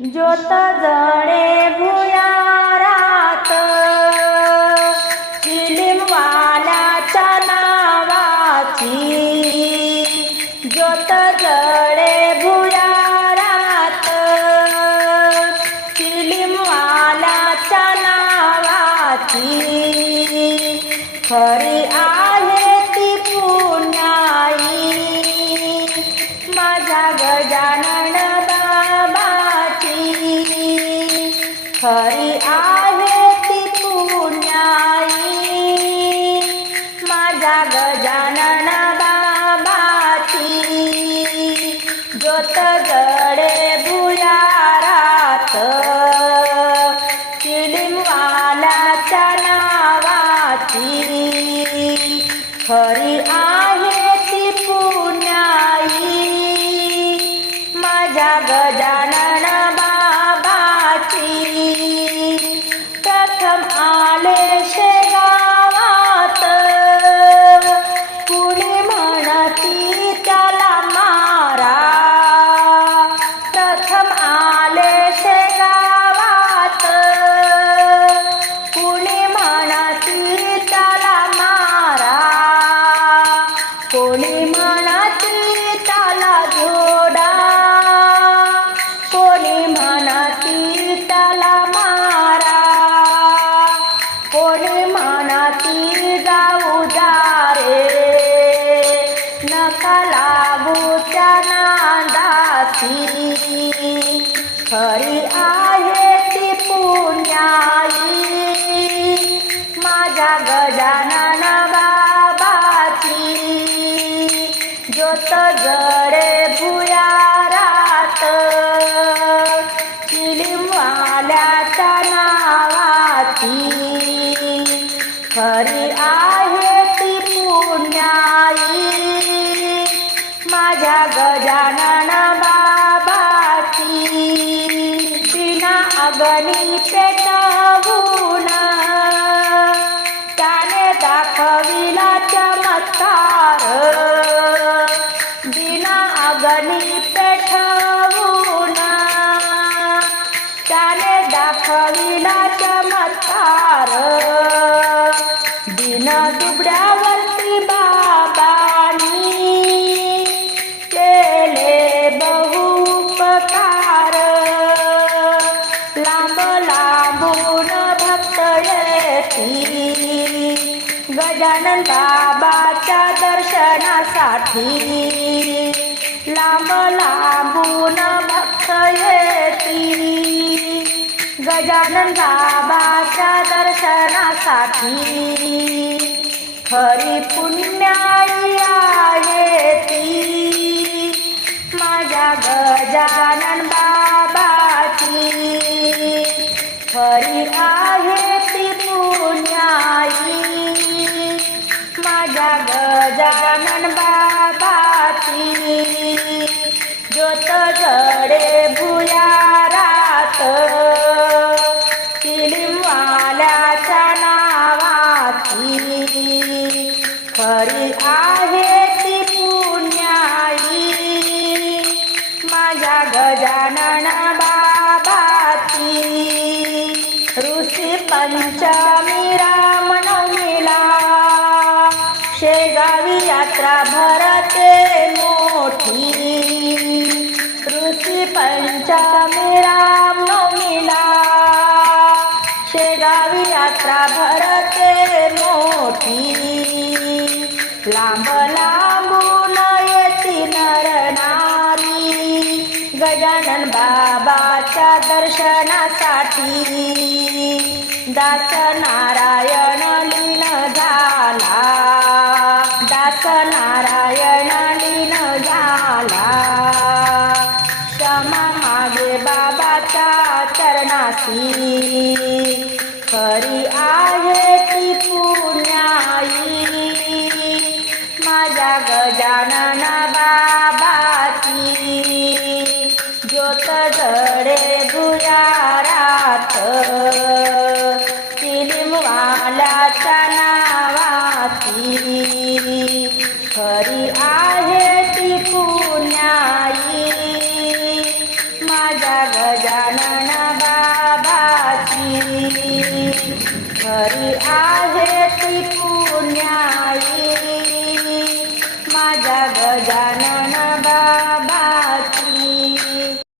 ज्योत जडे भुयारात वाल्याच्या नावाची. ज्योत जडे भुयारात वाल्याच्या नावाची. खरी आ खरी आहे ती पुण्याई. माझा गजानन बाबाची. ज्योत जडे भुयारात. किलिमवाल्याच्या नावाची. खरी आहे ती पुण्याई. माझ्या गजानन अगणी पेटवून त्याने दाखविला चमत्कार बिना अगणी पेटवून त्याने दाखविला चमत्कार दिन दुबड्यावरती लांबून भक्त येती गजानन बाबाच्या दर्शनासाठी लांब लांबून भक्त येती. गजानन बाबाच्या दर्शनासाठी खरी पुण्याई आहे ती. माझ्या गजानन खरी आहे ती पुण्याई. माझ्या गजानन बाबाची. ज्योत जडे भुयारात किलिमवाल्याच्या नावाची. खरी आहे पंचमी रामनवमीला शेगावी यात्रा भरते मोठी. ऋषी पंचमी रामनवमीला शेगावी यात्रा भरते मोठी. लांब लांबून येती नरनारी गजानन बाबाच्या दर्शनासाठी दास नारायण लीन झाला. दास नारायण ज्योत जडे भुयारात नावाची खरी आहे ती पुण्याई. माझ्या गजानन बाबाची खरी आहे ती पुण्याई.